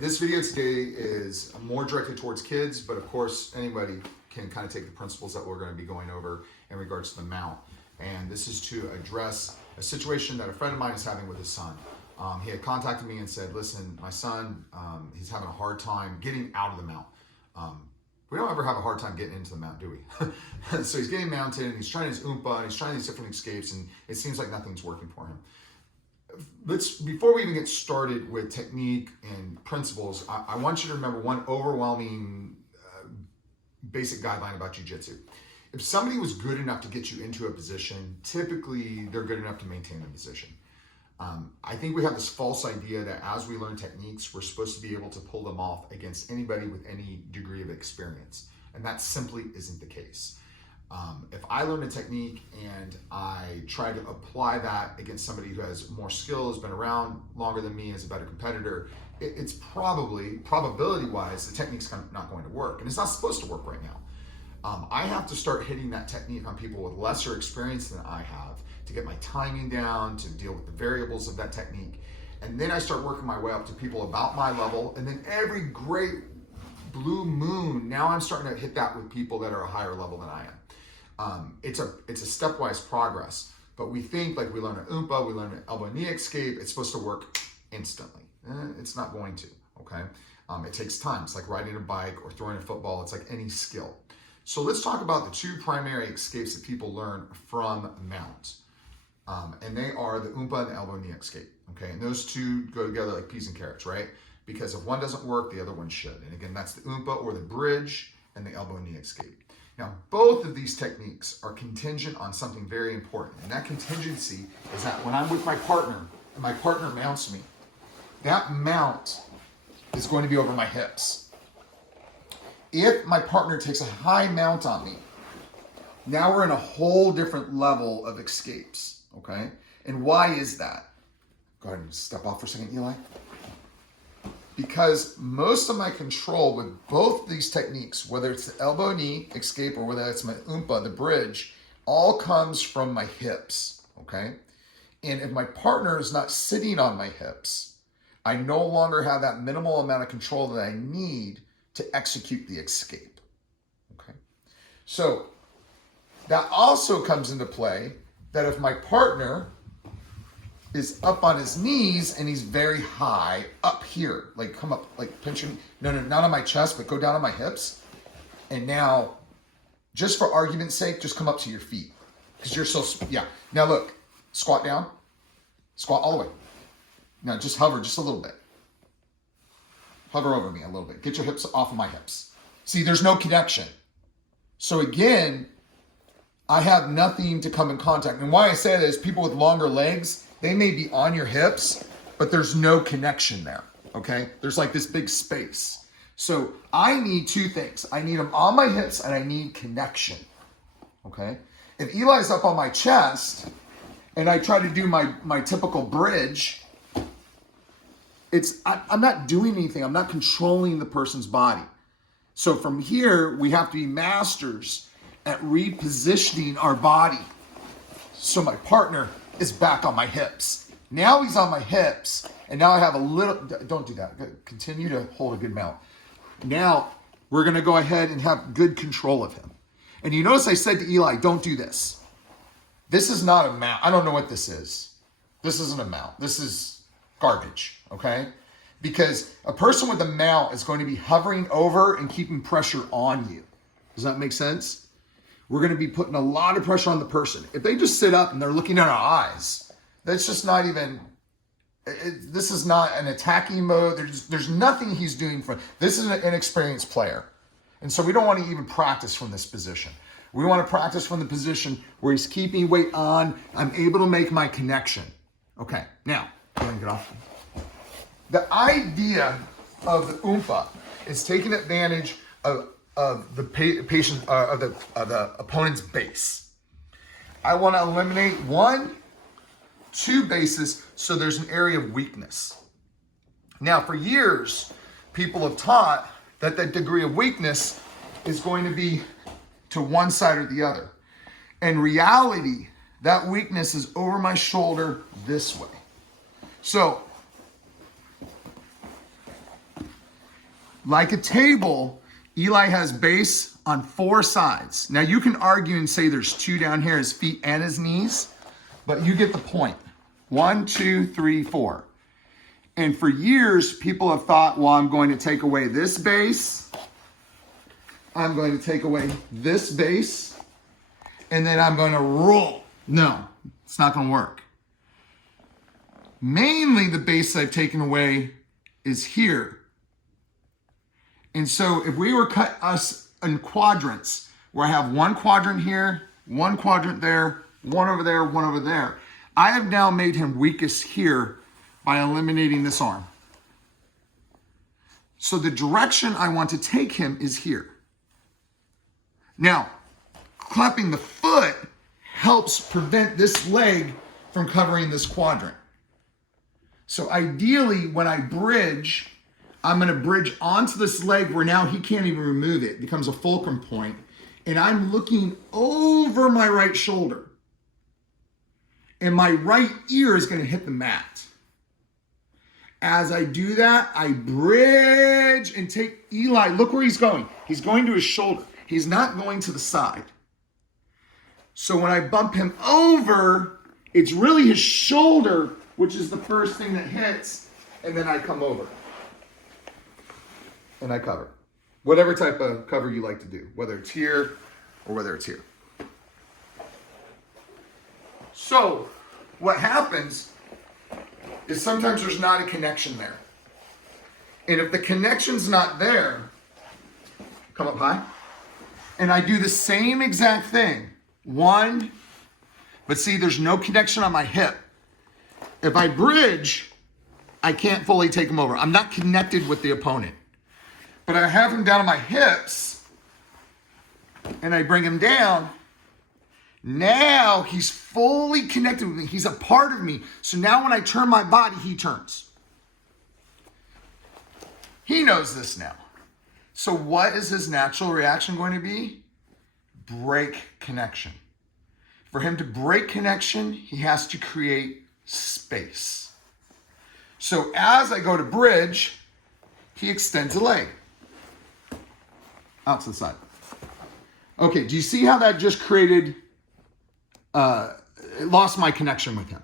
This video today is more directed towards kids, but of course anybody can kind of take the principles that we're going to be going over in regards to the mount. And this is to address a situation that a friend of mine is having with his son. He had contacted me and said, listen, my son, he's having a hard time getting out of the mount. We don't ever have a hard time getting into the mount, do we? So he's getting mounted and he's trying his Oompa and he's trying these different escapes and it seems like nothing's working for him. Before we even get started with technique and principles, I want you to remember one overwhelming basic guideline about jiu-jitsu. If somebody was good enough to get you into a position, typically they're good enough to maintain the position. I think we have this false idea that as we learn techniques, we're supposed to be able to pull them off against anybody with any degree of experience. And that simply isn't the case. If I learn a technique and I try to apply that against somebody who has more skill, has been around longer than me, is a better competitor, it's probably, probability-wise, the technique's not going to work. And it's not supposed to work right now. I have to start hitting that technique on people with lesser experience than I have to get my timing down, to deal with the variables of that technique. And then I start working my way up to people about my level. And then every great blue moon, now I'm starting to hit that with people that are a higher level than I am. It's a stepwise progress, but we think like we learn an Oompa, we learn an elbow knee escape, it's supposed to work instantly. It's not going to, okay? It takes time. It's like riding a bike or throwing a football. It's like any skill. So let's talk about the two primary escapes that people learn from mount. And they are the Oompa and the elbow knee escape, okay? And those two go together like peas and carrots, right? Because if one doesn't work, the other one should. And again, that's the Oompa or the bridge and the elbow knee escape. Now, both of these techniques are contingent on something very important. And that contingency is that when I'm with my partner and my partner mounts me, that mount is going to be over my hips. If my partner takes a high mount on me, now we're in a whole different level of escapes, okay? And why is that? Go ahead and step off for a second, Eli. Because most of my control with both these techniques, whether it's the elbow knee escape or whether it's my Oompa, the bridge, all comes from my hips, okay? And if my partner is not sitting on my hips, I no longer have that minimal amount of control that I need to execute the escape, okay? So that also comes into play that if my partner is up on his knees and he's very high up here, like come up, like pinching, no, not on my chest, but go down on my hips. And now, just for argument's sake, just come up to your feet. Because you're so, yeah. Now look, squat down, squat all the way. Now just hover just a little bit. Hover over me a little bit. Get your hips off of my hips. See, there's no connection. So again, I have nothing to come in contact. And why I say that is people with longer legs, they may be on your hips, but there's no connection there, okay? There's like this big space. So I need two things. I need them on my hips and I need connection, okay? If Eli's up on my chest and I try to do my typical bridge, I'm not doing anything. I'm not controlling the person's body. So from here, we have to be masters at repositioning our body. So my partner is back on my hips. Now he's on my hips, and now I have a little, don't do that. Continue to hold a good mount. Now we're gonna go ahead and have good control of him. And you notice I said to Eli, don't do this. This is not a mount. I don't know what this is. This isn't a mount. This is garbage, okay? Because a person with a mount is going to be hovering over and keeping pressure on you. Does that make sense? We're going to be putting a lot of pressure on the person. If they just sit up and they're looking at our eyes, that's just not even, this is not an attacking mode. There's nothing he's doing for, this is an inexperienced player. And so we don't want to even practice from this position. We want to practice from the position where he's keeping weight on. I'm able to make my connection. Okay, now, go ahead and get off. The idea of the Oompa is taking advantage of the patient of the opponent's base. I want to eliminate 1, 2 bases so there's an area of weakness. Now, for years, people have taught that that degree of weakness is going to be to one side or the other. In reality, that weakness is over my shoulder this way. So Like a table, Eli has base on 4 sides. Now you can argue and say there's 2 down here, his feet and his knees, but you get the point. 1, 2, 3, 4. And for years, people have thought, well, I'm going to take away this base, I'm going to take away this base, and then I'm going to roll. No, it's not going to work. Mainly the base I've taken away is here. And so if we were cut us in quadrants, where I have 1 quadrant here, 1 quadrant there, 1 over there, 1 over there, I have now made him weakest here by eliminating this arm. So the direction I want to take him is here. Now, clapping the foot helps prevent this leg from covering this quadrant. So ideally, when I bridge, I'm going to bridge onto this leg where now he can't even remove it. It becomes a fulcrum point. And I'm looking over my right shoulder. And my right ear is going to hit the mat. As I do that, I bridge and take Eli. Look where he's going. He's going to his shoulder. He's not going to the side. So when I bump him over, it's really his shoulder, which is the first thing that hits, and then I come over. And I cover. Whatever type of cover you like to do, whether it's here or whether it's here. So what happens is sometimes there's not a connection there. And if the connection's not there, come up high. And I do the same exact thing. 1, but see, there's no connection on my hip. If I bridge, I can't fully take him over. I'm not connected with the opponent. But I have him down on my hips, and I bring him down. Now he's fully connected with me. He's a part of me. So now when I turn my body, he turns. He knows this now. So what is his natural reaction going to be? Break connection. For him to break connection, he has to create space. So as I go to bridge, he extends a leg out to the side. Okay, do you see how that just created, it lost my connection with him?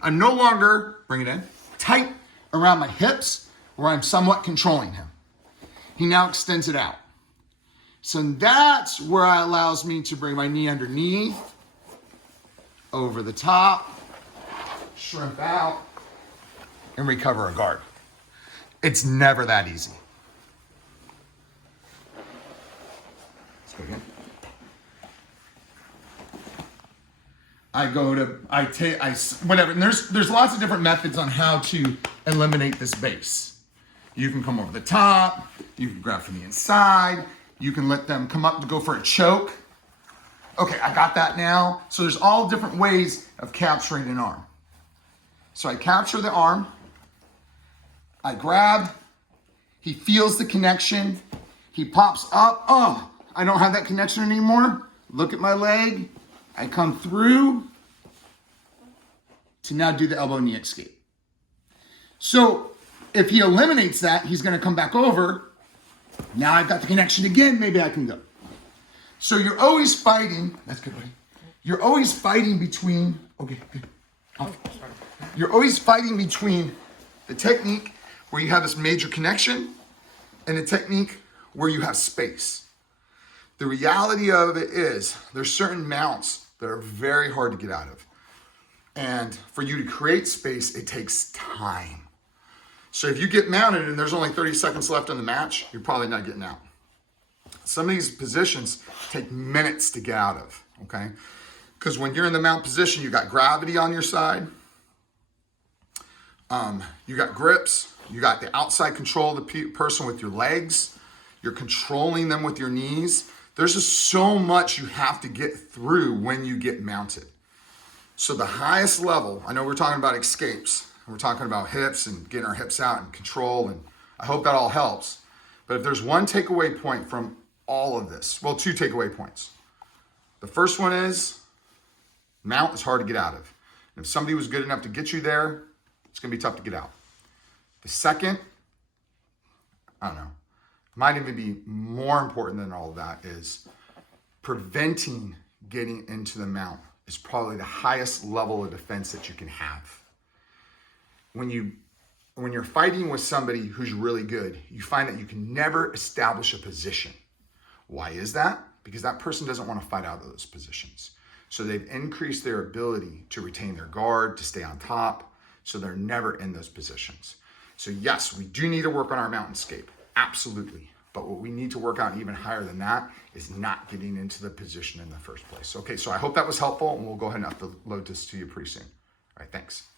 I'm no longer, bring it in, tight around my hips where I'm somewhat controlling him. He now extends it out. So that's where it allows me to bring my knee underneath, over the top, shrimp out, and recover a guard. It's never that easy. Let's go again. Whatever. And there's lots of different methods on how to eliminate this base. You can come over the top. You can grab from the inside. You can let them come up to go for a choke. Okay, I got that now. So there's all different ways of capturing an arm. So I capture the arm. I grab. He feels the connection. He pops up. Oh, I don't have that connection anymore. Look at my leg. I come through to now do the elbow knee escape. So if he eliminates that, he's going to come back over. Now I've got the connection again. Maybe I can go. So you're always fighting. That's good, buddy. You're always fighting between. Okay, good. You're always fighting between the technique where you have this major connection and the technique where you have space. The reality of it is there's certain mounts that are very hard to get out of. And for you to create space, it takes time. So if you get mounted and there's only 30 seconds left in the match, you're probably not getting out. Some of these positions take minutes to get out of, okay? Because when you're in the mount position, you got gravity on your side. You got grips. You got the outside control of the person with your legs. You're controlling them with your knees. There's just so much you have to get through when you get mounted. So the highest level, I know we're talking about escapes. We're talking about hips and getting our hips out and control, and I hope that all helps. But if there's one takeaway point from all of this, well, 2 takeaway points. The first one is mount is hard to get out of. And if somebody was good enough to get you there, it's going to be tough to get out. The second, I don't know, might even be more important than all of that is preventing getting into the mount is probably the highest level of defense that you can have. When you're fighting with somebody who's really good, you find that you can never establish a position. Why is that? Because that person doesn't want to fight out of those positions. So they've increased their ability to retain their guard, to stay on top, so they're never in those positions. So yes, we do need to work on our mountainscape, absolutely. But what we need to work on even higher than that is not getting into the position in the first place. Okay, so I hope that was helpful, and we'll go ahead and upload this to you pretty soon. All right, thanks.